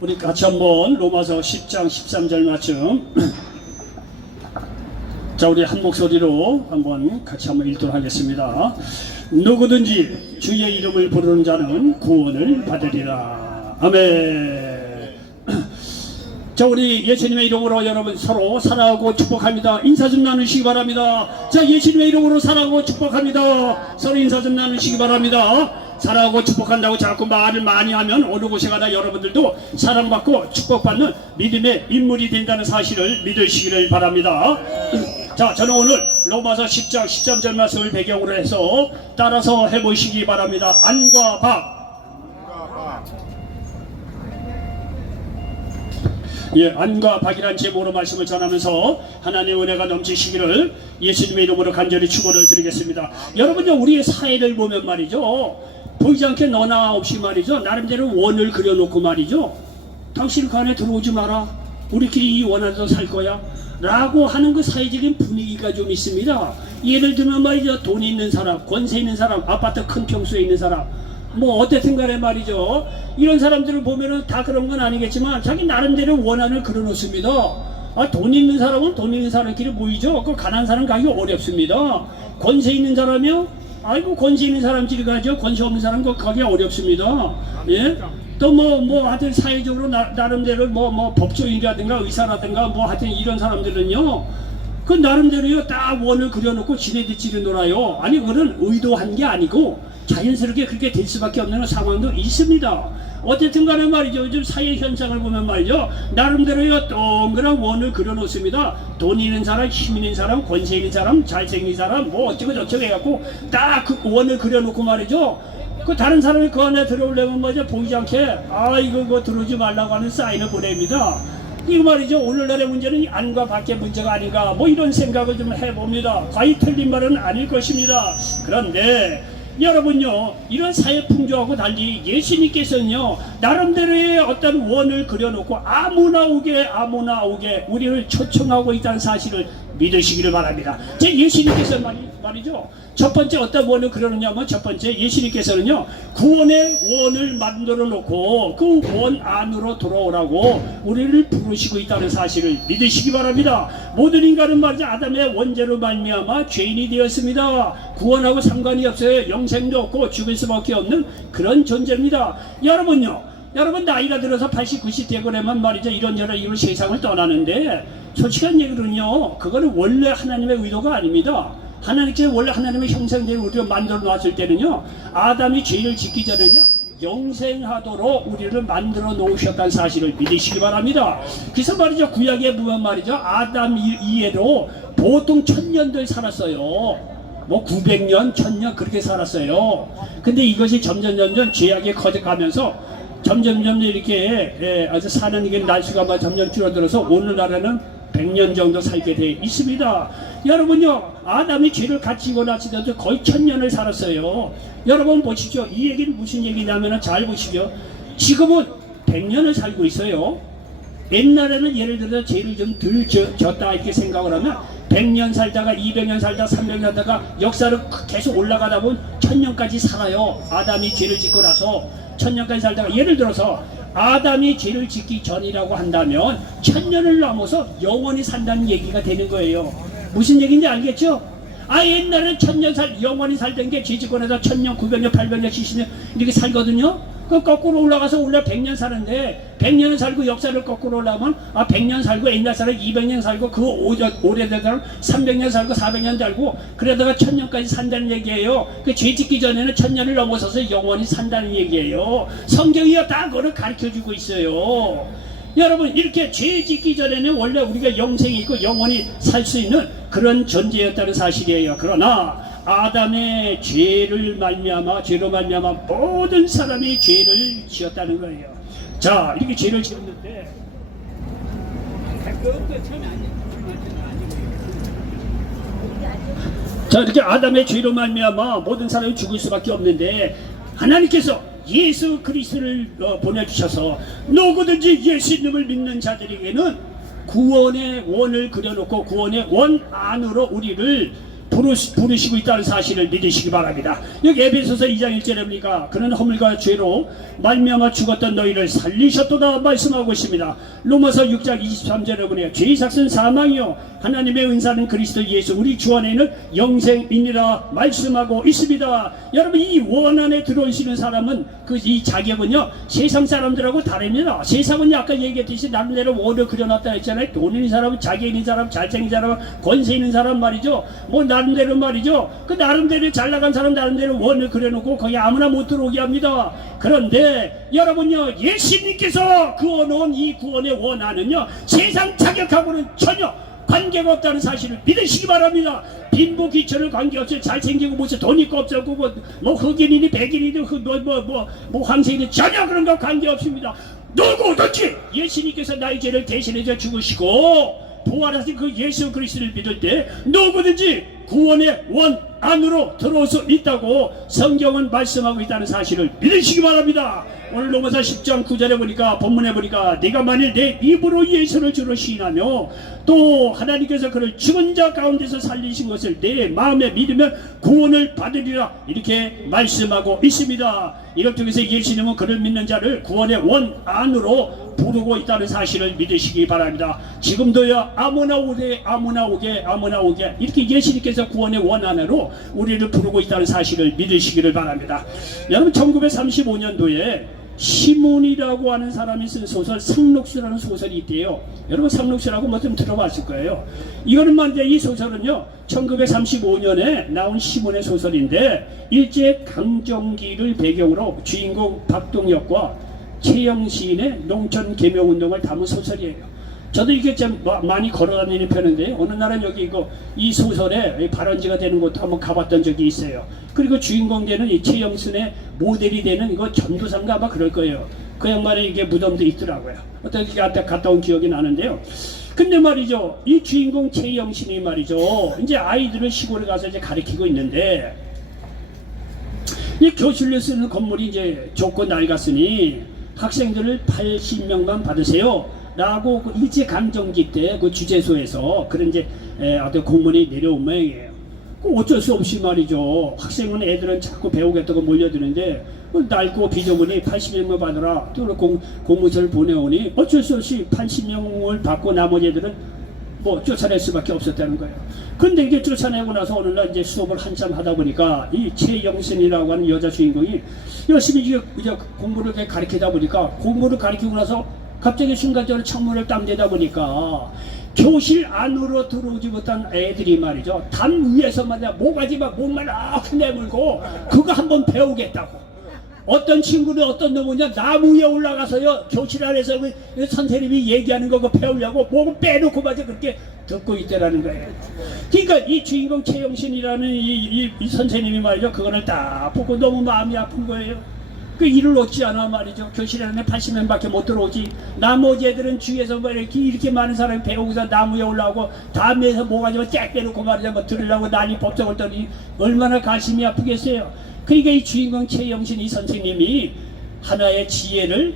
우리 같이 한번 로마서 10장 13절 말씀 자 우리 한 목소리로 한번 같이 한번 읽도록 하겠습니다. 누구든지 주의 이름을 부르는 자는 구원을 받으리라. 아멘. 자 우리 예수님의 이름으로 여러분 서로 사랑하고 축복합니다. 인사 좀 나누시기 바랍니다. 자 예수님의 이름으로 사랑하고 축복합니다. 서로 인사 좀 나누시기 바랍니다. 사랑하고 축복한다고 자꾸 말을 많이 하면 어느 곳에 가나 여러분들도 사랑받고 축복받는 믿음의 인물이 된다는 사실을 믿으시기를 바랍니다. 자 저는 오늘 로마서 10장 13절 말씀을 배경으로 해서 따라서 해보시기 바랍니다. 안과 박. 예, 안과 박이란 제목으로 말씀을 전하면서 하나님의 은혜가 넘치시기를 예수님의 이름으로 간절히 축원을 드리겠습니다. 여러분요 우리의 사회를 보면 말이죠, 보이지 않게 너나 없이 말이죠, 나름대로 원을 그려놓고 말이죠, 당신 그 안에 들어오지 마라, 우리끼리 이 원 안에서 살 거야 라고 하는 그 사회적인 분위기가 좀 있습니다. 예를 들면 말이죠, 돈 있는 사람, 권세 있는 사람, 아파트 큰 평수에 있는 사람, 뭐 어쨌든 간에 말이죠, 이런 사람들을 보면은 다 그런 건 아니겠지만 자기 나름대로 원한을 그려놓습니다. 아, 돈 있는 사람은 돈 있는 사람끼리 모이죠. 그 가난한 사람 가기 어렵습니다. 권세 있는 사람이요, 아이고 권세 있는 사람끼리 가죠. 권세 없는 사람 가기 어렵습니다. 예? 또 하여튼 사회적으로 나름대로 법조인이라든가 의사라든가 하여튼 이런 사람들은요, 그 나름대로요 딱 원을 그려놓고 지네들끼리 놀아요. 아니 그거는 의도한 게 아니고 자연스럽게 그렇게 될 수밖에 없는 상황도 있습니다. 어쨌든 간에 말이죠, 요즘 사회 현상을 보면 말이죠, 나름대로요 동그란 원을 그려놓습니다. 돈 있는 사람, 힘 있는 사람, 권세 있는 사람, 잘생긴 사람 어쩌고 저쩌고 해갖고 딱 그 원을 그려놓고 말이죠, 그 다른 사람이 그 안에 들어오려면 말이죠, 보이지 않게 이거 들어오지 말라고 하는 사인을 보냅니다. 이거 말이죠, 오늘날의 문제는 안과 밖의 문제가 아닌가 이런 생각을 좀 해봅니다. 과히 틀린 말은 아닐 것입니다. 그런데 여러분요, 이런 사회 풍조하고 달리 예수님께서는요 나름대로의 어떤 원을 그려놓고 아무나 오게 우리를 초청하고 있다는 사실을 믿으시기를 바랍니다. 제 예수님께서 말이죠, 첫 번째 어떤 원을 그려놓냐면, 첫 번째 예수님께서는요 구원의 원을 만들어 놓고 그 원 안으로 돌아오라고 우리를 부르시고 있다는 사실을 믿으시기 바랍니다. 모든 인간은 말이죠, 아담의 원죄로 말미암아 죄인이 되었습니다. 구원하고 상관이 없어요. 영생도 없고 죽을 수밖에 없는 그런 존재입니다. 여러분 나이가 들어서 80, 90 되고 나면 말이죠, 이런저런 이런 세상을 떠나는데, 솔직한 얘기로는요 그거는 원래 하나님의 의도가 아닙니다. 하나님께서 원래 하나님의 형상대로 우리를 만들어 놨을 때는요, 아담이 죄를 짓기 전에는요 영생하도록 우리를 만들어 놓으셨다는 사실을 믿으시기 바랍니다. 그래서 말이죠, 구약에 보면 말이죠, 아담 이외로 보통 1000년들 살았어요. 900년, 1000년 그렇게 살았어요. 근데 이것이 점점 죄악이 커져가면서 점점 이렇게 아주 사는 이게 날수가 점점 줄어들어서 오늘날에는 100년 정도 살게 돼 있습니다. 여러분요, 아담이 죄를 가지고 나시더라도 거의 1000년을 살았어요. 여러분 보시죠. 이 얘기는 무슨 얘기냐면, 잘 보시죠. 지금은 100년을 살고 있어요. 옛날에는 예를 들어서 죄를 좀 덜 졌다 이렇게 생각을 하면 100년 살다가 200년 살다가 300년 살다가 역사를 계속 올라가다 보면 1000년까지 살아요. 아담이 죄를 짓고 나서 1000년까지 살다가, 예를 들어서 아담이 죄를 짓기 전이라고 한다면 1000년을 넘어서 영원히 산다는 얘기가 되는 거예요. 무슨 얘기인지 알겠죠? 옛날에는 1000년 영원히 살던 게 죄 짓고 나서 1000년, 900년, 800년, 70년 이렇게 살거든요. 그 거꾸로 올라가서 원래 100년 사는데, 100년을 살고 역사를 거꾸로 올라가면 100년 살고 옛날 사람 200년 살고 그 오래된 사람 300년 살고 400년 살고 그러다가 1000년까지 산다는 얘기예요. 그 죄 짓기 전에는 1000년을 넘어서서 영원히 산다는 얘기예요. 성경이요 다 그걸 가르쳐주고 있어요. 여러분, 이렇게 죄 짓기 전에는 원래 우리가 영생이 있고 영원히 살 수 있는 그런 존재였다는 사실이에요. 그러나 아담의 죄로 말미암아 모든 사람이 죄를 지었다는 거예요. 자, 이렇게 죄를 지었는데 자, 이렇게 아담의 죄로 말미암아 모든 사람이 죽을 수밖에 없는데, 하나님께서 예수 그리스도를 보내주셔서 누구든지 예수님을 믿는 자들에게는 구원의 원을 그려놓고 구원의 원 안으로 우리를 부르시고 있다는 사실을 믿으시기 바랍니다. 여기 에베소서 2장 1절에 보니까 그는 허물과 죄로 말미암아 죽었던 너희를 살리셨도다 말씀하고 있습니다. 로마서 6장 23절에 보니 죄의 삭은 사망이요 하나님의 은사는 그리스도 예수 우리 주 안에 있는 영생이니라 말씀하고 있습니다. 여러분, 이 원 안에 들어오시는 사람은 이 자격은요 세상 사람들하고 다릅니다. 세상은 아까 얘기했듯이 나름대로 원을 그려놨다 했잖아요. 돈 있는 사람, 자격 있는 사람, 잘생긴 사람, 권세 있는 사람 말이죠. 뭐 나름대로 말이죠. 그 나름대로 잘나간 사람 나름대로 원을 그려놓고 거기 아무나 못 들어오게 합니다. 그런데 여러분요, 예수님께서 그어놓은 이 구원의 원안은요 세상 자격하고는 전혀 관계가 없다는 사실을 믿으시기 바랍니다. 빈부 귀천을 관계없이 잘생기고 무슨 돈 있고 없었고 뭐 흑인이니 백인이니 뭐 황색이니 전혀 그런 거 관계없습니다. 누구든지 예수님께서 나의 죄를 대신해서 죽으시고 부활하신 그 예수 그리스도를 믿을 때 누구든지 구원의 원 안으로 들어올 수 있다고 성경은 말씀하고 있다는 사실을 믿으시기 바랍니다. 오늘 로마서 10장 9절에 보니까 본문에 보니까 네가 만일 내 입으로 예수를 주로 시인하며 또 하나님께서 그를 죽은 자 가운데서 살리신 것을 내 마음에 믿으면 구원을 받으리라 이렇게 말씀하고 있습니다. 이것 중에서 예수님은 그를 믿는 자를 구원의 원 안으로 부르고 있다는 사실을 믿으시기 바랍니다. 지금도요 아무나 오게 아무나 오게 아무나 오게 이렇게 예수님께서 구원의 원 안으로 우리를 부르고 있다는 사실을 믿으시기를 바랍니다. 여러분, 1935년도에 시몬이라고 하는 사람이 쓴 소설 상록수라는 소설이 있대요. 여러분, 상록수라고 뭐 좀 들어봤을 거예요. 이거는 말이죠, 이 소설은요 1935년에 나온 시몬의 소설인데 일제 강점기를 배경으로 주인공 박동혁과 최영 시인의 농촌 개명운동을 담은 소설이에요. 저도 이게 좀 많이 걸어다니는 편인데 어느 날은 여기 이 소설에 발원지가 되는 곳도 한번 가봤던 적이 있어요. 그리고 주인공 되는 이 최영순의 모델이 되는 이거 전도사인가 아마 그럴 거예요. 그 양반의 이게 무덤도 있더라고요. 어떻게 갔다 온 기억이 나는데요. 근데 말이죠, 이 주인공 최영신이 말이죠, 이제 아이들을 시골에 가서 이제 가르치고 있는데 이 교실로 쓰는 건물이 이제 좁고 낡았으니 학생들을 80명만 받으세요 라고 그 일제강점기 때 그 주재소에서 그런 이제 어떤 공문이 내려온 모양이에요. 그 어쩔 수 없이 말이죠, 학생은 애들은 자꾸 배우겠다고 몰려드는데 낡고 비좁으니 80명만 받으라 또 공문서를 보내오니 어쩔 수 없이 80명을 받고 나머지 애들은 뭐 쫓아낼 수밖에 없었다는 거예요. 근데 이게 쫓아내고 나서 어느 날 이제 수업을 한참 하다 보니까 이 최영신이라고 하는 여자 주인공이 열심히 이제 공부를 가르치다 보니까 공부를 가르치고 나서 갑자기 순간적으로 창문을 딱 내다 보니까 교실 안으로 들어오지 못한 애들이 말이죠, 담 위에서 말이야 모가지만 목만 이렇게 내물고 그거 한번 배우겠다고. 어떤 친구는 어떤 놈은요 나무 위에 올라가서요 교실 안에서 그 선생님이 얘기하는 거 배우려고 목을 빼놓고 마저 그렇게 듣고 있더라는 거예요. 그러니까 이 주인공 최영신이라는 이 선생님이 말이죠, 그거를 딱 보고 너무 마음이 아픈 거예요. 그 일을 얻지 않아 말이죠. 교실 안에 80명밖에 못 들어오지. 나머지 애들은 주위에서 뭐 이렇게 많은 사람이 배우고서 나무에 올라오고 담에서 모가지만 쫙 빼놓고 말이죠, 뭐 들으려고 난이 법석을 떠니 얼마나 가슴이 아프겠어요. 그러니까 이 주인공 최영신 이 선생님이 하나의 지혜를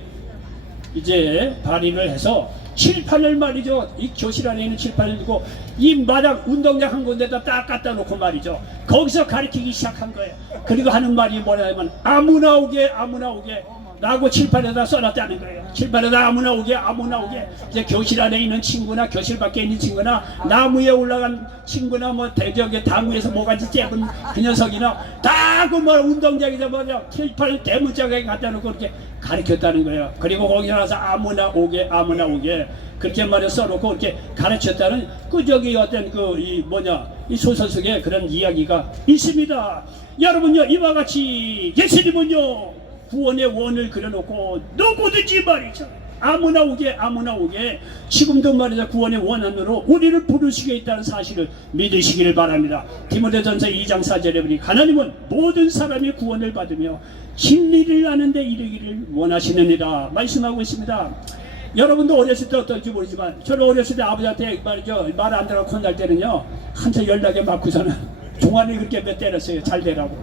이제 발휘를 해서 칠판을 말이죠, 이 교실 안에 있는 칠판을 두고 이 마당 운동장 한 군데다 딱 갖다 놓고 말이죠, 거기서 가르치기 시작한 거예요. 그리고 하는 말이 뭐냐면 아무나 오게 아무나 오게 라고 칠판에다 써놨다는 거예요. 칠판에다 아무나 오게 아무나 오게. 이제 교실 안에 있는 친구나 교실 밖에 있는 친구나 나무에 올라간 친구나 뭐 대저기 나무에서 모가지 째은 그 녀석이나 다 그 뭐 운동장에서 뭐냐 칠판을 대문짝에 갖다 놓고 그렇게 가르쳤다는 거예요. 그리고 거기서 나서 아무나 오게 아무나 오게 그렇게 말해 써놓고 그렇게 가르쳤다는 그 저기 어떤 이 소설 속에 그런 이야기가 있습니다. 여러분요, 이와 같이 예수님은요 구원의 원을 그려놓고 누구든지 말이죠 아무나 오게 아무나 오게 지금도 말이죠 구원의 원 안으로 우리를 부르시게 있다는 사실을 믿으시기를 바랍니다. 디모데전서 2장 4절에 보니 하나님은 모든 사람이 구원을 받으며 진리를 아는 데 이르기를 원하시느니라 말씀하고 있습니다. 여러분도 어렸을 때 어떨지 모르지만 저는 어렸을 때 아버지한테 말이죠 말 안 들어가고 혼날 때는요 한참 연락에 맞고서는 종아리 그렇게 몇 때렸어요. 잘 되라고.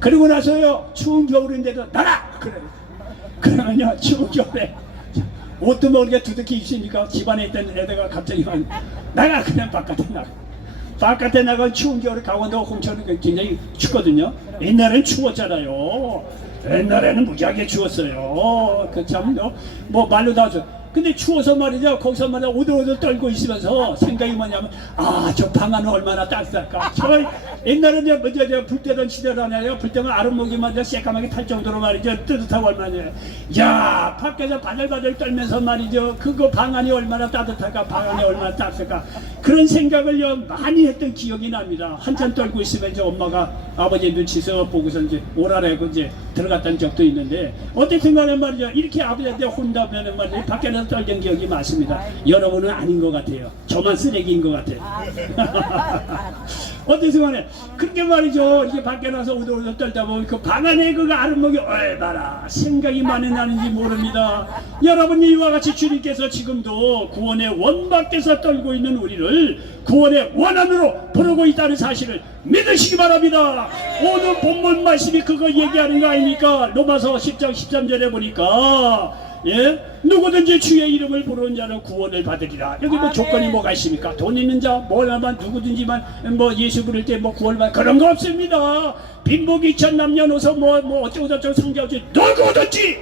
그리고 나서요 추운 겨울인데도 나가! 그러면요 추운 겨울에 옷도 모르게 두둑히 입으니까 집안에 있던 애들가 갑자기 나가! 그냥 바깥에 나가. 바깥에 나가 추운 겨울에 강원도 홍천은 굉장히 춥거든요. 옛날엔 추웠잖아요. 옛날에는 무지하게 추웠어요. 그 참 뭐 말로 다 하죠. 근데 추워서 말이죠. 거기서 말이야 오들오들 떨고 있으면서 생각이 뭐냐면 저 방 안은 얼마나 따뜻할까. 저 옛날에 먼저 불 때던 시대라냐요. 불 때면 아랫목이만 새까맣게 탈 정도로 말이죠. 뜨뜻하고 얼마나. 야 밖에서 바들바들 떨면서 말이죠. 그거 방 안이 얼마나 따뜻할까. 방 안이 얼마나 따뜻할까. 그런 생각을 많이 했던 기억이 납니다. 한참 떨고 있으면 이제 엄마가 아버지 눈치서 보고서 이제 오라라고 이제 들어갔던 적도 있는데 어쨌든 간에 말이죠. 이렇게 아버지한테 혼나면 말이죠. 밖에 나서 떨던 기억이 많습니다. 여러분은 아닌 것 같아요. 저만 쓰레기인 것 같아요. 어쨌든 간에 그렇게 말이죠. 이게 밖에 나서 우도우도 떨다 보면 그 방 안에 그 아랫목이 얼마나 생각이 많이 나는지 모릅니다. 여러분 이와 같이 주님께서 지금도 구원의 원 밖에서 떨고 있는 우리를 구원의 원 안으로 부르고 있다는 사실을 믿으시기 바랍니다. 오늘 본문 말씀이 그거 얘기하는 거 아닙니까? 로마서 10장 13절에 보니까 누구든지 주의 이름을 부르는 자는 구원을 받으리라. 여기 뭐 조건이 뭐가 있습니까? 돈 있는 자, 뭐라만 누구든지만 뭐 예수 부를 때 뭐 구원을 받 그런 거 없습니다. 빈복이 천 남녀노소 뭐 어쩌고저쩌고 상자없이 누구든지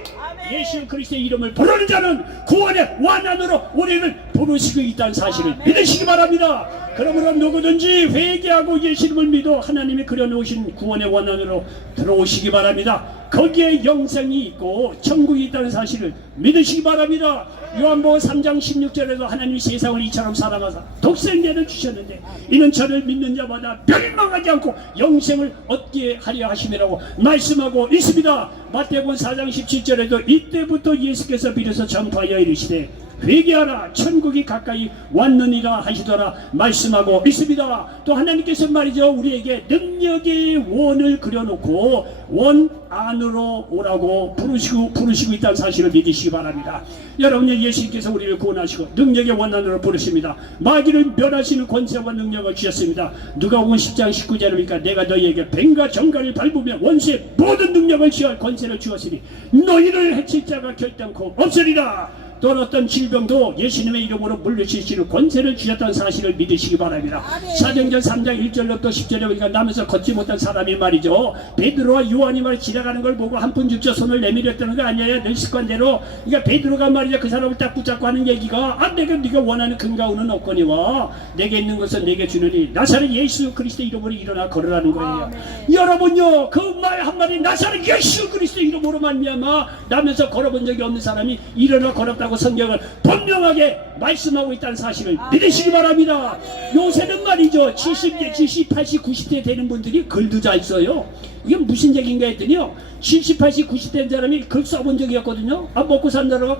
예수 그리스도의 이름을 부르는 자는 구원의 완안으로 우리를 부르시고 있다는 사실을 믿으시기 바랍니다. 그러므로 누구든지 회개하고 예수 이름을 믿어 하나님이 그려놓으신 구원의 완안으로 들어오시기 바랍니다. 거기에 영생이 있고 천국이 있다는 사실을 믿으시기 바랍니다. 요한복음 3장 16절에도 하나님이 세상을 이처럼 사랑하사 독생자를 주셨는데 이는 저를 믿는 자마다 멸망하지 않고 영생을 얻게 하려 하심이라고 말씀하고 있습니다. 마태복음 4장 17절에도 이때부터 예수께서 비로소 전파하여 이르시되 회개하라 천국이 가까이 왔느니라 하시더라 말씀하고 있습니다. 또 하나님께서 말이죠 우리에게 능력의 원을 그려놓고 원 안으로 오라고 부르시고 있다는 사실을 믿으시기 바랍니다. 여러분 예수님께서 우리를 구원하시고 능력의 원 안으로 부르십니다. 마귀를 멸하시는 권세와 능력을 주셨습니다. 누가복음 10장 19절이니까 내가 너희에게 뱀과 정갈을 밟으며 원수의 모든 능력을 취할 권세를 주었으니 너희를 해칠 자가 결단코 없으리라. 또는 어떤 질병도 예수님의 이름으로 물리칠 수 있는 권세를 주셨다는 사실을 믿으시기 바랍니다. 사도행전 3장 1절로 또 10절에 보니까 남에서 걷지 못한 사람이 말이죠 베드로와 요한이 말이 지나가는 걸 보고 한 푼 죽자 손을 내밀었다는 거 아니에요. 늘 습관대로. 그러니까 베드로가 말이죠 그 사람을 딱 붙잡고 하는 얘기가 내가 네가 원하는 근가운은 없거니와 내게 있는 것은 내게 주느니 나사렛 예수 그리스도 이름으로 일어나 걸으라는 거예요. 여러분요 그 말 한마디 나사렛 예수 그리스도 이름으로 말미암아 나면서 걸어본 적이 없는 사람이 일어나 걸었다 성경을 분명하게 말씀하고 있다는 사실을 믿으시기 바랍니다. 요새는 말이죠 70대, 70, 80, 90대 되는 분들이 글도 잘 써요. 이게 무슨 얘기인가 했더니요 70, 80, 90대 된 사람이 글 써본 적이 없거든요. 먹고 산다고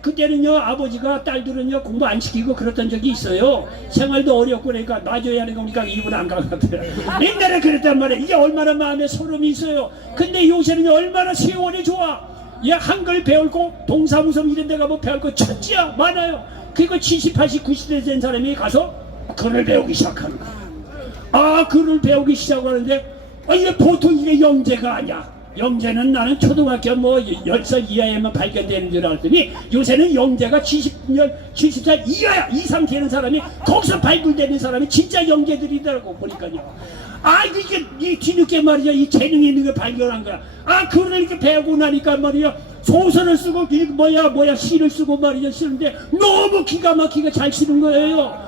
그때는요 아버지가 딸들은요 공부 안 시키고 그랬던 적이 있어요. 생활도 어렵고 그러니까 놔줘야 하는 거니까 입을 안 가거든요. 옛날에 그랬단 말이에요. 이게 얼마나 마음에 소름이 있어요. 근데 요새는 얼마나 세월이 좋아. 한글 배울고 동사무소 이런 데 가면 배울 거 천지야 많아요. 그리고 70, 80, 90대 된 사람이 가서 글을 배우기 시작하는 거야. 글을 배우기 시작하는데 이게 보통 이게 영재가 아니야. 영재는 나는 초등학교 10살 이하에만 발견되는 줄 알았더니 요새는 영재가 70년, 70살 이상 되는 사람이 거기서 발굴되는 사람이 진짜 영재들이더라고 보니까요. 이게 이 뒤늦게 말이야 이 재능이 있는 걸 발견한 거야. 그걸 이렇게 배우고 나니까 말이야 소설을 쓰고 시를 쓰고 말이야 쓰는데 너무 기가 막히게 잘 쓰는 거예요.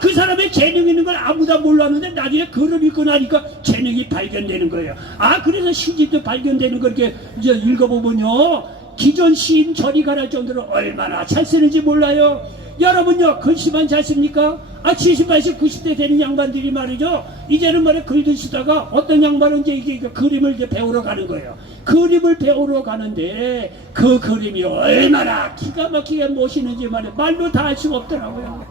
그 사람의 재능 있는 걸 아무도 몰랐는데 나중에 글을 읽고 나니까 재능이 발견되는 거예요. 그래서 시집도 발견되는 걸 이렇게 이제 읽어보면요 기존 시인 저리 가랄 정도로 얼마나 잘 쓰는지 몰라요. 여러분요 글씨만 잘 씁니까? 70, 80, 90대 되는 양반들이 말이죠 이제는 말에 글도 쓰다가 어떤 양반은 이제 이게 그림을 이제 배우러 가는 거예요. 그림을 배우러 가는데 그 그림이 얼마나 기가 막히게 멋있는지 말로 다 할 수가 없더라고요.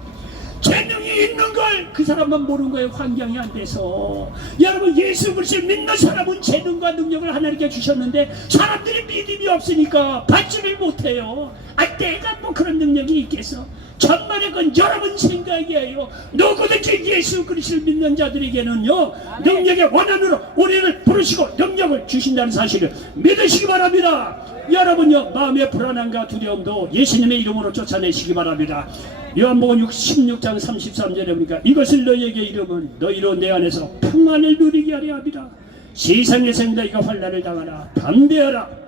재능이 있는 걸 그 사람만 모르는 거예요. 환경이 안 돼서. 여러분 예수 그리스도 믿는 사람은 재능과 능력을 하나님께 주셨는데 사람들이 믿음이 없으니까 받지를 못해요. 내가 뭐 그런 능력이 있겠어. 천만의 건 여러분 생각이에요. 누구든지 예수 그리스도를 믿는 자들에게는요 능력의 원한으로 우리를 부르시고 능력을 주신다는 사실을 믿으시기 바랍니다. 여러분요 마음의 불안함과 두려움도 예수님의 이름으로 쫓아내시기 바랍니다. 요한복음 16장 33절에 보니까 이것을 너희에게 이름은 너희로 내 안에서 평안을 누리게 하려 합니다. 세상에서 너희가 환난을 당하라 담대하라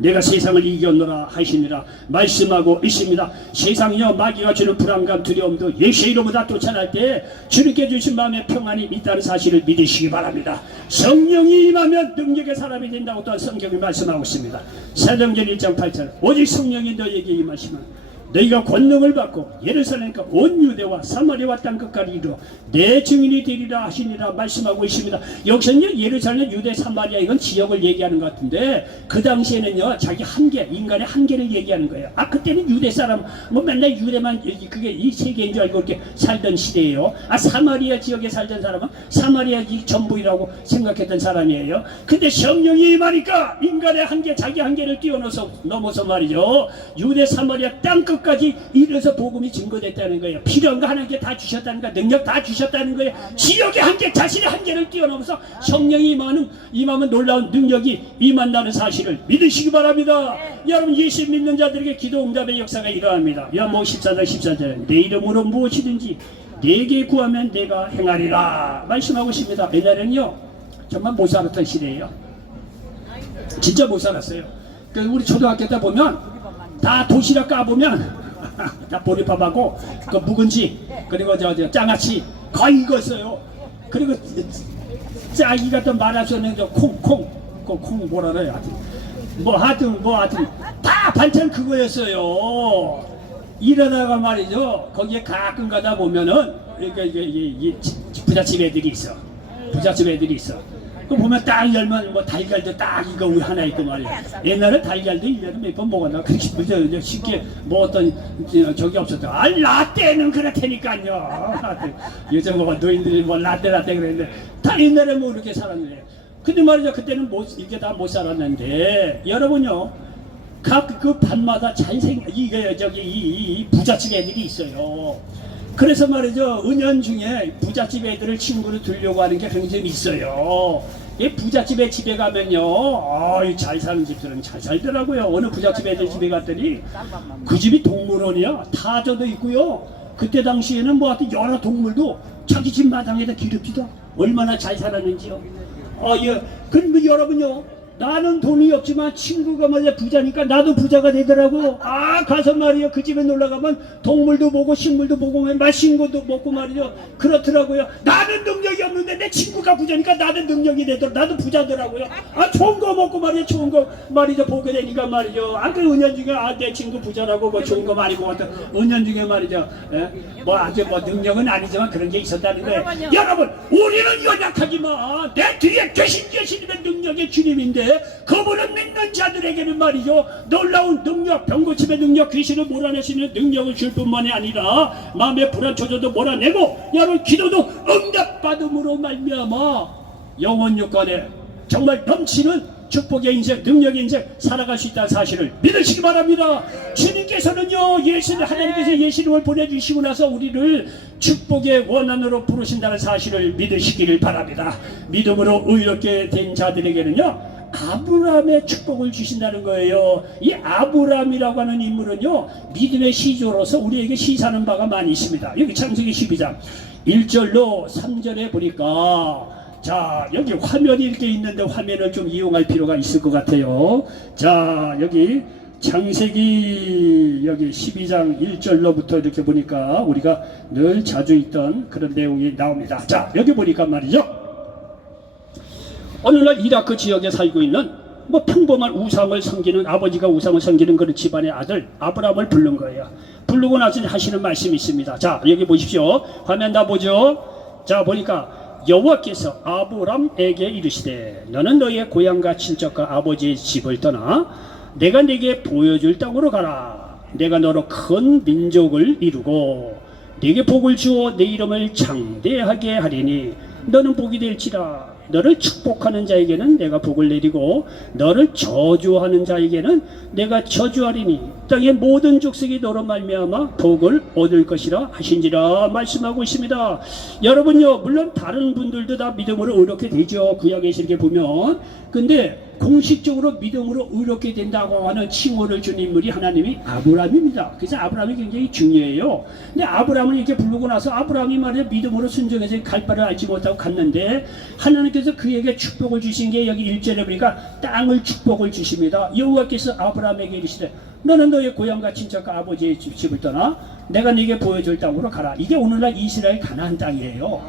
내가 세상을 이겼노라 하시니라 말씀하고 있습니다. 세상이요 마귀가 주는 불안감 두려움도 예수의 이름으로 다 쫓아날 때 주님께 주신 마음의 평안이 있다는 사실을 믿으시기 바랍니다. 성령이 임하면 능력의 사람이 된다고 또한 성경이 말씀하고 있습니다. 사도행전 1장 8절 오직 성령이 너희에게 임하시면 너희가 권능을 받고 예루살렘과 온 유대와 사마리아와 땅끝까지 이르러 내 증인이 되리라 하시니라 말씀하고 있습니다. 여기서는요 예루살렘, 유대, 사마리아 이건 지역을 얘기하는 것 같은데 그 당시에는요 자기 한계, 인간의 한계를 얘기하는 거예요. 그때는 유대 사람 뭐 맨날 유대만 그게 이 세계인 줄 알고 이렇게 살던 시대예요. 사마리아 지역에 살던 사람은 사마리아 전부이라고 생각했던 사람이에요. 근데 성령이 임하니까 인간의 한계, 자기 한계를 넘어서 말이죠 유대, 사마리아 땅끝 까지 이래서 복음이 증거됐다는 거예요. 필요한 거 하나님께 다 주셨다는 거예요. 능력 다 주셨다는 거예요. 지역의 한계, 자신의 한계를 뛰어넘어서 성령이 임하면 놀라운 능력이 임한다는 사실을 믿으시기 바랍니다. 여러분 예수 믿는 자들에게 기도 응답의 역사가 일어납니다. 요한복음 14장 14절에 내 이름으로 무엇이든지 내게 구하면 내가 행하리라 말씀하고 있습니다. 옛날에는요 정말 못 살았던 시대예요. 진짜 못 살았어요. 우리 초등학교 때 보면 다 도시락 까보면 다 보리밥하고 그 묵은지 그리고 저 장아찌 거의 익었어요. 그리고 짜기가 또 말하자면 콩 뭐라 그래요. 하여튼 다 반찬 그거였어요. 이러다가 말이죠 거기에 가끔 가다 보면은 이게 부잣집 애들이 있어. 그 보면 딱 열면 뭐 달걀도 딱 이거 하나 있고 말이야. 옛날에 달걀도 1년에 몇 번 먹었나 그렇게 쉽게 뭐 어떤 저기 없었다. 라떼는 그렇다니까요. 요즘 뭐 노인들이 뭐 라떼 그랬는데 다 옛날에 뭐 이렇게 살았는데 근데 말이죠 그때는 이게 다 못 살았는데 여러분요 각 그 밤마다 이 부잣집 애들이 있어요. 그래서 말이죠 은연중에 부잣집 애들을 친구로 두려고 하는 게 굉장히 있어요. 이 부잣집에 집에 가면요 잘 사는 집들은 잘 살더라고요. 어느 부잣집 애들 집에 갔더니 그 집이 동물원이야. 타조도 있고요. 그때 당시에는 뭐 하여튼 여러 동물도 자기 집 마당에다 기릅니다. 얼마나 잘 살았는지요. 근데 여러분요 나는 돈이 없지만 친구가 말이야 부자니까 나도 부자가 되더라고. 가서 말이야 그 집에 놀러가면 동물도 보고 식물도 보고 맛있는 것도 먹고 말이죠. 그렇더라고요. 나는 능력이 없는데 내 친구가 부자니까 나는 능력이 되더라고. 나도 부자더라고요. 좋은 거 먹고 말이야 좋은 거 말이죠 보게 되니까 말이죠. 그 은연중에 내 친구 부자라고 뭐 좋은 거 많이 먹었던 은연중에 말이죠. 뭐 아주 뭐 능력은 아니지만 그런 게 있었다는 거예요. 여러분 우리는 연약하지만 내 뒤에 계신 예수님의 능력의 주님인데 그분을 믿는 자들에게는 말이죠 놀라운 능력, 병고침의 능력, 귀신을 몰아내시는 능력을 줄 뿐만이 아니라 마음의 불안 조절도 몰아내고 여러분 기도도 응답받음으로 말미암아 영원 육간에 정말 넘치는 축복의 인생, 능력의 인생 살아갈 수 있다는 사실을 믿으시기 바랍니다. 주님께서는요 하나님께서 예수님을 보내주시고 나서 우리를 축복의 원한으로 부르신다는 사실을 믿으시기를 바랍니다. 믿음으로 의롭게 된 자들에게는요 아브라함의 축복을 주신다는 거예요. 이 아브라함이라고 하는 인물은요 믿음의 시조로서 우리에게 시사하는 바가 많이 있습니다. 여기 창세기 12장 1절로 3절에 보니까 자 여기 화면이 이렇게 있는데 화면을 좀 이용할 필요가 있을 것 같아요. 자 여기 창세기 여기 12장 1절로부터 이렇게 보니까 우리가 늘 자주 읽던 그런 내용이 나옵니다. 자 여기 보니까 말이죠 오늘날 이라크 지역에 살고 있는 뭐 평범한 우상을 섬기는 아버지가 우상을 섬기는 그런 집안의 아들 아브라함을 부른 거예요. 부르고 나서 하시는 말씀이 있습니다. 자 여기 보십시오. 화면 다 보죠. 자 보니까 여호와께서 아브라함에게 이르시되 너는 너의 고향과 친척과 아버지의 집을 떠나 내가 네게 보여줄 땅으로 가라. 내가 너로 큰 민족을 이루고 네게 복을 주어 내 이름을 장대하게 하리니 너는 복이 될지라. 너를 축복하는 자에게는 내가 복을 내리고 너를 저주하는 자에게는 내가 저주하리니 땅의 모든 족속이 너로 말미암아 복을 얻을 것이라 하신지라 말씀하고 있습니다. 여러분요, 물론 다른 분들도 다 믿음으로 의롭게 되죠. 구약에 이렇게 보면. 근데 공식적으로 믿음으로 의롭게 된다고 하는 칭호를 준 인물이 하나님이 아브라함입니다. 그래서 아브라함이 굉장히 중요해요. 근데 아브라함을 이렇게 부르고 나서 아브라함이 말이야 믿음으로 순종해서 갈 바를 알지 못하고 갔는데 하나님께서 그에게 축복을 주신 게 여기 1절에 보니까 땅을 축복을 주십니다. 여호와께서 아브라함에게 이르시되 너는 너의 고향과 친척과 아버지의 집을 떠나 내가 네게 보여줄 땅으로 가라. 이게 오늘날 이스라엘 가나안 땅이에요.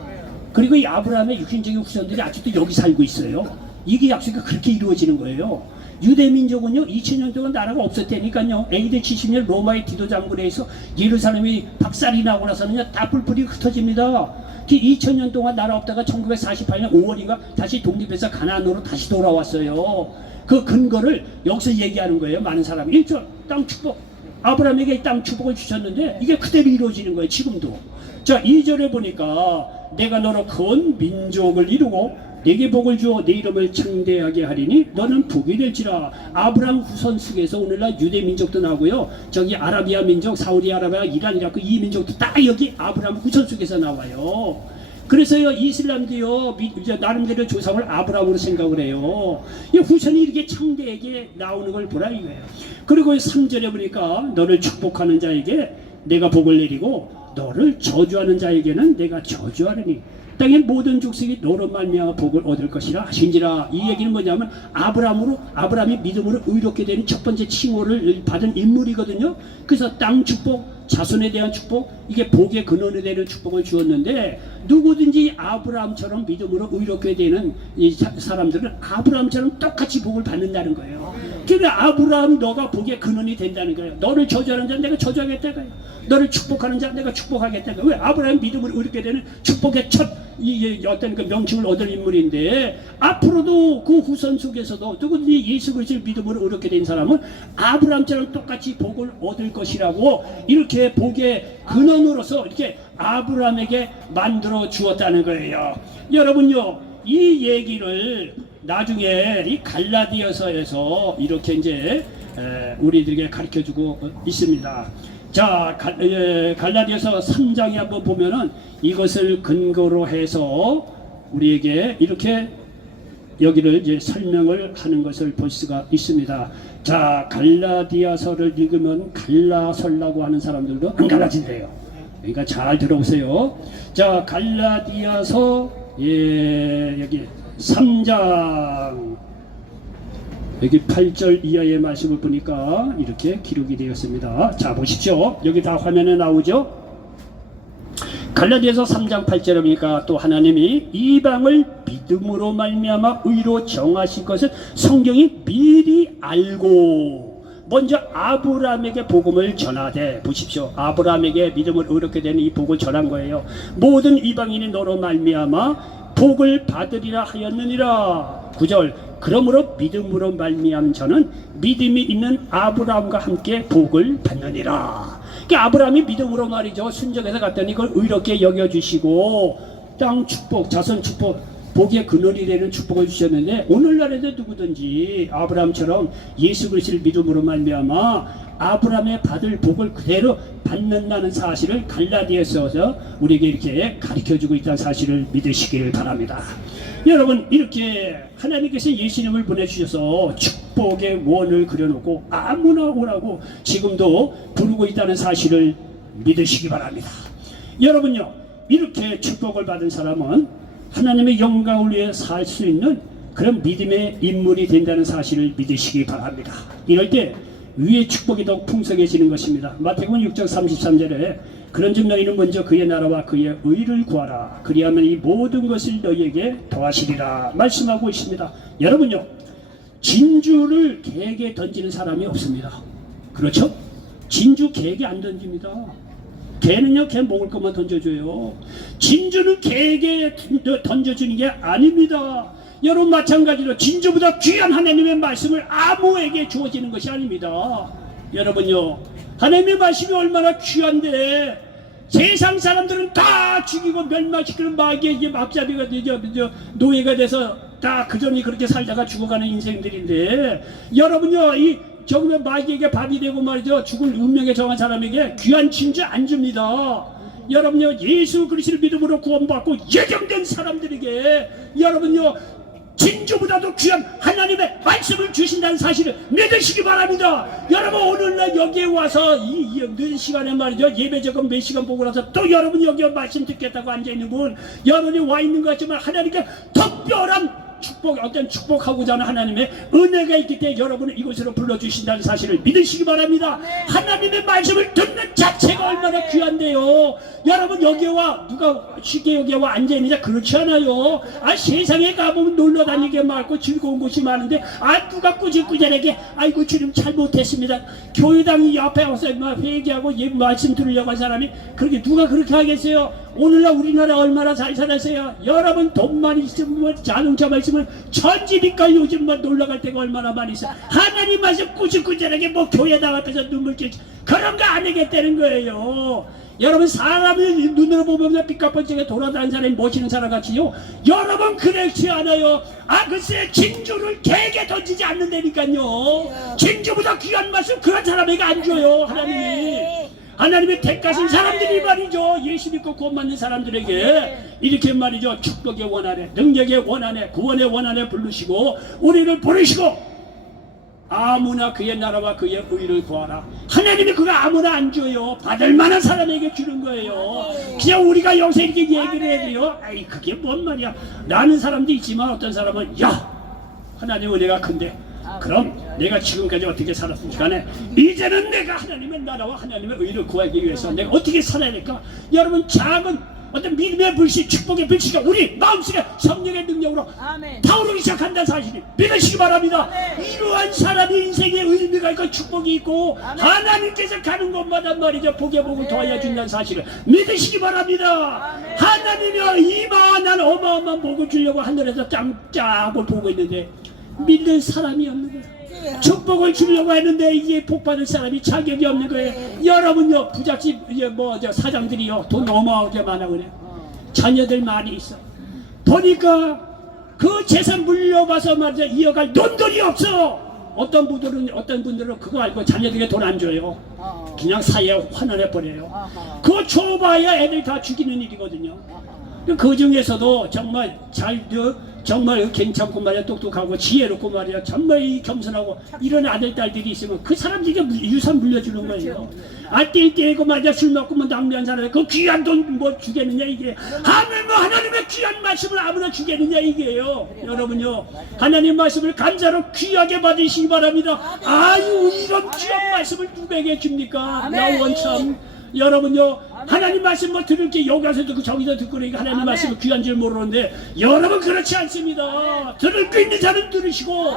그리고 이 아브라함의 육신적인 후손들이 아직도 여기 살고 있어요. 이게 약속이 그렇게 이루어지는 거예요. 유대민족은요 2000년 동안 나라가 없었다니까요. AD 70년 로마의 디도 장군에서 예루살렘이 박살이 나고 나서는요 다 뿔뿔이 흩어집니다. 2000년 동안 나라 없다가 1948년 5월인가 다시 독립해서 가나안으로 다시 돌아왔어요. 그 근거를 여기서 얘기하는 거예요. 많은 사람이 1절 땅 축복, 아브라함에게 땅 축복을 주셨는데 이게 그대로 이루어지는 거예요. 지금도. 자 2절에 보니까 내가 너로 큰 민족을 이루고 내게 복을 주어 내 이름을 창대하게 하리니 너는 복이 될지라. 아브라함 후손 속에서 오늘날 유대 민족도 나오고요. 저기 아라비아 민족, 사우디 아라비아, 이란, 이라크 이 민족도 다 여기 아브라함 후손 속에서 나와요. 그래서요 이슬람도요 나름대로 조상을 아브라함으로 생각을 해요. 이 후손이 이렇게 창대하게 나오는 걸 보라 이거예요. 그리고 3절에 보니까 너를 축복하는 자에게 내가 복을 내리고 너를 저주하는 자에게는 내가 저주하리니 땅의 모든 족속이 너로 말미암아 복을 얻을 것이라 하신지라. 이 얘기는 뭐냐면 아브라함이 믿음으로 의롭게 되는 첫 번째 칭호를 받은 인물이거든요. 그래서 땅 축복, 자손에 대한 축복, 이게 복의 근원이 되는 축복을 주었는데 누구든지 아브라함처럼 믿음으로 의롭게 되는 이 사람들은 아브라함처럼 똑같이 복을 받는다는 거예요. 그러니까 아브라함 너가 복의 근원이 된다는 거예요. 너를 저주하는 자 내가 저주하겠다 거예요. 너를 축복하는 자 내가 축복하겠다 거예요. 왜? 아브라함 믿음으로 의롭게 되는 축복의 첫 어떤 그 명칭을 얻은 인물인데 앞으로도 그 후손 속에서도 누구든지 예수 그리스도를 믿음으로 의롭게 된 사람은 아브라함처럼 똑같이 복을 얻을 것이라고 이렇게 복의 근원으로서 이렇게 아브라함에게 만들어 주었다는 거예요. 여러분요 이 얘기를 나중에 이 갈라디아서에서 이렇게 이제 우리들에게 가르쳐주고 있습니다. 자 갈라디아서 3장에 한번 보면은 이것을 근거로 해서 우리에게 이렇게 여기를 이제 설명을 하는 것을 볼 수가 있습니다. 자 갈라디아서를 읽으면 갈라설라고 하는 사람들도 안 갈라진대요. 그러니까 잘 들어보세요. 자 갈라디아서 여기 3장 여기 8절 이하의 말씀을 보니까 이렇게 기록이 되었습니다. 자 보십시오. 여기 다 화면에 나오죠. 갈라디아서 3장 8절에 보니까 또 하나님이 이방을 믿음으로 말미암아 의로 정하신 것을 성경이 미리 알고 먼저 아브라함에게 복음을 전하되 보십시오. 아브라함에게 믿음을 의롭게 되는 이 복을 전한 거예요. 모든 이방인이 너로 말미암아 복을 받으리라 하였느니라. 9절 그러므로 믿음으로 말미암은 저는 믿음이 있는 아브라함과 함께 복을 받느니라. 그러니까 아브라함이 믿음으로 말이죠 순종해서 갔더니 그걸 의롭게 여겨주시고 땅 축복, 자손 축복, 복의 근원이 되는 축복을 주셨는데 오늘날에도 누구든지 아브라함처럼 예수 그리스도를 믿음으로 말미암아 아브라함의 받을 복을 그대로 받는다는 사실을 갈라디아서에서 우리에게 이렇게 가르쳐주고 있다는 사실을 믿으시길 바랍니다. 여러분 이렇게 하나님께서 예수님을 보내주셔서 축복의 원을 그려놓고 아무나 오라고 지금도 부르고 있다는 사실을 믿으시기 바랍니다. 여러분요 이렇게 축복을 받은 사람은 하나님의 영광을 위해 살 수 있는 그런 믿음의 인물이 된다는 사실을 믿으시기 바랍니다. 이럴 때 위의 축복이 더 풍성해지는 것입니다. 마태복음 6장 33절에 그런즉 너희는 먼저 그의 나라와 그의 의를 구하라. 그리하면 이 모든 것을 너희에게 더하시리라 말씀하고 있습니다. 여러분요 진주를 개에게 던지는 사람이 없습니다. 그렇죠? 진주 개에게 안 던집니다. 개는요 개 먹을 것만 던져줘요. 진주는 개에게 던져주는 게 아닙니다. 여러분 마찬가지로 진주보다 귀한 하나님의 말씀을 아무에게 주어지는 것이 아닙니다. 여러분요 하나님의 말씀이 얼마나 귀한데 세상 사람들은 다 죽이고 멸망시키는 마귀의 이제 앞잡이가 노예가 돼서 다 그전이 그렇게 살다가 죽어가는 인생들인데, 여러분요, 이 정말 마귀에게 밥이 되고 말이죠, 죽을 운명에 정한 사람에게 귀한 진주 안 줍니다. 여러분요, 예수 그리스도를 믿음으로 구원받고 예정된 사람들에게 여러분요, 진주보다도 귀한 하나님의 말씀을 주신다는 사실을 믿으시기 바랍니다. 여러분, 오늘날 여기에 와서 이 늦은 시간에 말이죠, 예배 조금 몇 시간 보고 나서 또 여러분 여기 말씀 듣겠다고 앉아있는 분, 여러분이 와 있는 것 같지만 하나님께 특별한 축복, 어떤 축복하고자 하는 하나님의 은혜가 있기 때문에 여러분을 이곳으로 불러주신다는 사실을 믿으시기 바랍니다. 하나님의 말씀을 듣는 자체가 얼마나 귀한데요. 여러분, 여기에 와 누가 쉽게 여기에 와 앉아있느냐? 그렇지 않아요. 세상에 가보면 놀러다니게 많고 즐거운 곳이 많은데 누가 꾸질꾸질하게 아이고 주님 잘못했습니다, 교회당 옆에 와서 회개하고 말씀 들으려고 한 사람이 그렇게 누가 그렇게 하겠어요? 오늘날 우리나라 얼마나 잘 살았어요. 여러분, 돈만 있으면 자동차만 있으면 천지니까 요즘 놀러갈 때가 얼마나 많이 있어. 하나님 말씀 꾸질꾸질하게 교회당 앞에서 눈물 찔 그런 거 안 하겠다는 거예요. 여러분, 사람을 눈으로 보면 삐까뻔쩍에 돌아다니는 사람이 멋있는 사람 같이요, 여러분 그렇지 않아요. 글쎄 진주를 개게 던지지 않는다니까요. 진주보다 귀한 말씀 그런 사람에게 안 줘요, 하나님이. 하나님의 택하신 사람들이 말이죠, 예수 믿고 구원 받는 사람들에게 이렇게 말이죠, 축복의 원한에, 능력의 원한에, 구원의 원한에 부르시고 우리를 부르시고 아무나 그의 나라와 그의 의를 구하라. 하나님이 그거 아무나 안 줘요. 받을 만한 사람에게 주는 거예요. 그냥 우리가 여기서 이렇게 얘기를 해야 돼요. 그게 뭔 말이야. 라는 사람도 있지만 어떤 사람은 하나님 은혜가 큰데 그럼 내가 지금까지 어떻게 살았는지 간에 이제는 내가 하나님의 나라와 하나님의 의를 구하기 위해서 내가 어떻게 살아야 될까? 여러분, 작은 어떤 믿음의 불씨, 축복의 불씨가 우리 마음속에 성령의 능력으로 타오르기 시작한다는 사실을 믿으시기 바랍니다. 이러한 사람이 인생에 의미가 있고 축복이 있고 하나님께서 가는 곳마다 말이죠, 복의 복을 더하여 준다는 사실을 믿으시기 바랍니다. 하나님이 이만한 어마어마한 복을 주려고 하늘에서 짱짱을 보고 있는데 믿는 사람이 없는 거예요. 축복을 주려고 했는데 이게 복받을 사람이 자격이 없는 거예요. 여러분요, 부잣집 사장들이요, 돈 어마어마하게 많아 그래. 자녀들 많이 있어. 보니까 그 재산 물려봐서 말이죠, 이어갈 돈들이 없어. 어떤 분들은 그거 알고 자녀들에게 돈 안 줘요. 그냥 사이에 환원해 버려요. 그거 줘봐야 애들 다 죽이는 일이거든요. 그 중에서도 정말 정말 괜찮고 말이야, 똑똑하고 지혜롭고 말이야, 정말 겸손하고 이런 아들 딸들이 있으면 그 사람들에게 유산 물려주는 거예요. ጤ고 말이야, 술 먹고 낭비한 사람에 그 귀한 돈 주겠느냐 이게. 하나님의 귀한 말씀을 아무나 주겠느냐 이게요. 여러분요, 하나님 말씀을 감사로 귀하게 받으시기 바랍니다. 이런 귀한 말씀을 누구에게 줍니까? 원참. 여러분요, 하나님 말씀 들을 게 여기 가서 듣고 저기서 듣고 그러니까 하나님 말씀을 귀한 줄 모르는데 여러분 그렇지 않습니다. 들을 거 있는 자는 들으시고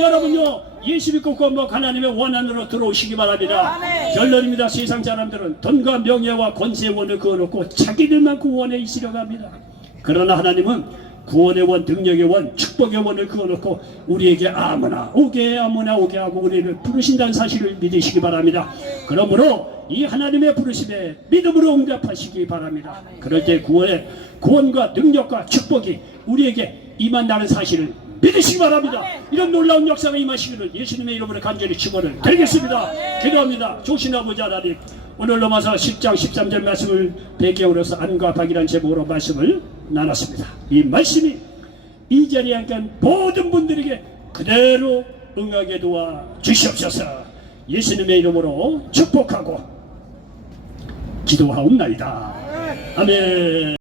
여러분요, 예수 믿고 구원받고 하나님의 원한으로 들어오시기 바랍니다. 결론입니다. 세상 사람들은 돈과 명예와 권세의 원을 그어놓고 자기들만 그 원에 있으려고 합니다. 그러나 하나님은 구원의 원, 능력의 원, 축복의 원을 그어놓고 우리에게 아무나 오게 하고 우리를 부르신다는 사실을 믿으시기 바랍니다. 그러므로 이 하나님의 부르심에 믿음으로 응답하시기 바랍니다. 그럴 때 구원과 능력과 축복이 우리에게 임한다는 사실을 믿으시기 바랍니다. 이런 놀라운 역사가 임하시기를 예수님의 이름으로 간절히 축원을 드리겠습니다. 기도합니다. 조신 아버지 하나님, 오늘 넘어서 10장 13절 말씀을 배경으로서 안과 박이라는 제목으로 말씀을 나눴습니다. 이 말씀이 이 자리에 앉은 모든 분들에게 그대로 응하게 도와 주시옵소서. 예수님의 이름으로 축복하고 기도하옵나이다. 아멘.